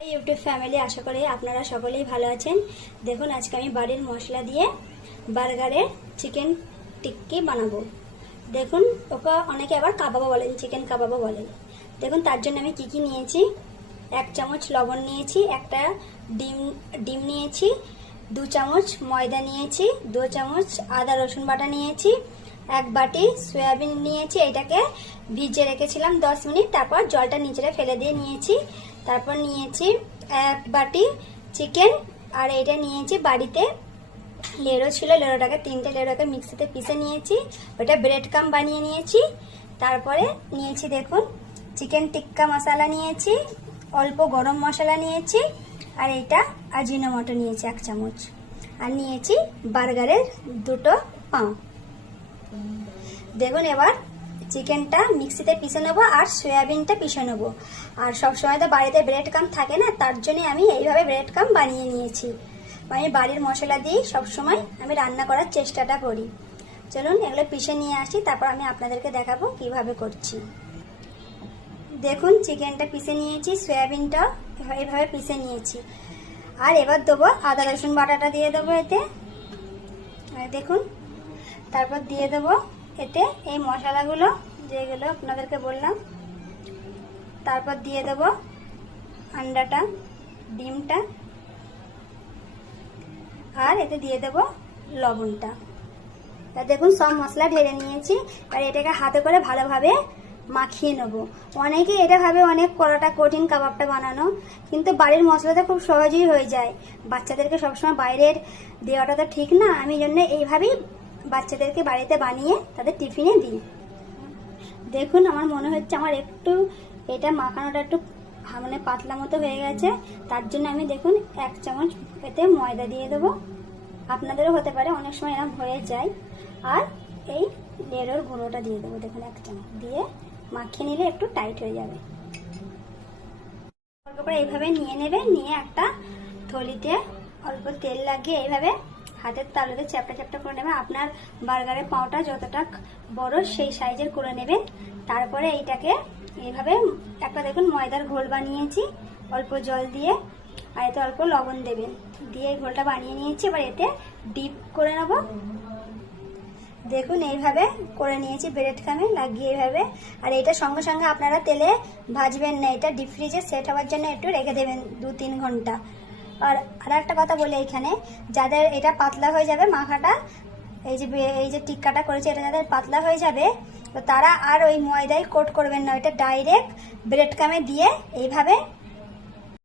YouTube family, আশা করি আপনারা সকলেই ভালো আছেন। দেখুন, আজকে আমি বাড়ির মশলা দিয়ে বার্গারের চিকেন টিক্কি বানাবো। দেখুন, ওকে অনেকে আবার কাবাবও বলেন, চিকেন কাবাবও বলেন। দেখুন, তার জন্য আমি কি নিয়েছি। 1 চামচ লবণ নিয়েছি, একটা ডিম নিয়েছি, 2 চামচ ময়দা নিয়েছি, 2 চামচ আদা রসুন বাটা নিয়েছি, 1 বাটি সয়াবিন নিয়েছি। এটাকে ভিজিয়ে রেখেছিলাম 10 মিনিট, তারপর জলটা নিচে ফেলে দিয়ে নিয়েছি। তারপর নিয়েছি 1 বাটি চিকেন, আর এটা নিয়েছি বাড়িতে লেড়ো ছিল, লেড়োটাকে 3টে লেড়োকে মিক্সিতে পিষে নিয়েছি, ওটা ব্রেড কাম বানিয়ে নিয়েছি। তারপরে নিয়েছি দেখুন চিকেন টিক্কা মশলা নিয়েছি, অল্প গরম মশলা নিয়েছি, আর এটা আজিনোমোটো নিয়েছি 1 চামচ, আর নিয়েছি বার্গারের 2টো পাউ। দেখুন, এবার চিকেনটা মিক্সিতে পিষে নেবো আর সয়াবিনটা পিষে নেবো। আর সবসময় তো বাড়িতে ব্রেড কাম থাকে না, তার জন্য আমি এইভাবে ব্রেড কাম বানিয়ে নিয়েছি। আমি বাড়ির মশলা দিয়েই সবসময় আমি রান্না করার চেষ্টাটা করি। চলুন এগুলো পিষে নিয়ে আসি, তারপর আমি আপনাদেরকে দেখাবো কিভাবে করছি। দেখুন, চিকেনটা পিষে নিয়েছি, সয়াবিনটা এইভাবে পিষে নিয়েছি। আর এবার দেবো আদা রসুন বাটাটা দিয়ে দেবো এতে। দেখুন, তারপর দিয়ে দেবো এতে এই মশলাগুলো যেগুলো আপনাদেরকে বললাম। তারপর দিয়ে দেবো আন্ডাটা, ডিমটা, আর এতে দিয়ে দেবো লবণটা। দেখুন, সব মশলা ঢেলে নিয়েছি, আর এটাকে হাতে করে ভালোভাবে মাখিয়ে নেব। অনেকেই এটা ভাবে অনেক কড়াটা কঠিন কাবাবটা বানানো, কিন্তু বাড়ির মশলাতে খুব সহজেই হয়ে যায়। বাচ্চাদেরকে সবসময় বাইরের দেওয়াটা তো ঠিক না, আমি জন্য এইভাবেই বাচ্চাদেরকে বাড়িতে বানিয়ে তাদের টিফিনে দিই। দেখুন, আমার মনে হচ্ছে আমার একটু এটা মাখানোটা একটু মানে পাতলা মতো হয়ে গেছে, তার জন্য আমি দেখুন 1 চামচ এতে ময়দা দিয়ে দেবো। আপনাদেরও হতে পারে, অনেক সময় এরকম হয়ে যায়। আর এই লেড়োর গুঁড়োটা দিয়ে দেবো, দেখুন 1 চামচ দিয়ে মাখিয়ে নিলে একটু টাইট হয়ে যাবে। অল্প করে এইভাবে নিয়ে নেবেন, নিয়ে একটা থলিতে অল্প তেল লাগিয়ে এইভাবে হাতের তালুতে চ্যাপটা চ্যাপটা করে নেবেন। আপনার বার্গারের পাউটা যতটা বড় সেই সাইজের করে নেবেন। তারপরে এইটাকে এইভাবে একটা দেখুন ময়দার ঘোল বানিয়েছি অল্প জল দিয়ে, আর এতে অল্প লবণ দেবেন, দিয়ে ঘোলটা বানিয়ে নিয়েছি। এবার এতে ডিপ করে নেব। দেখুন, এইভাবে করে নিয়েছি ব্রেড কামে লাগিয়ে এইভাবে। আর এটা সঙ্গে সঙ্গে আপনারা তেলে ভাজবেন না, এটা ডিপ ফ্রিজে সেট হওয়ার জন্য একটু রেখে দেবেন 2-3 ঘন্টা। আর একটা কথা বলি, এখানে যাদের এটা পাতলা হয়ে যাবে মাখাটা, এই যে টিক্কাটা করেছে এটা যাদের পাতলা হয়ে যাবে, তো তারা আর ওই ময়দায় কোট করবেন না, ওইটা ডাইরেক্ট ব্রেড কামে দিয়ে এইভাবে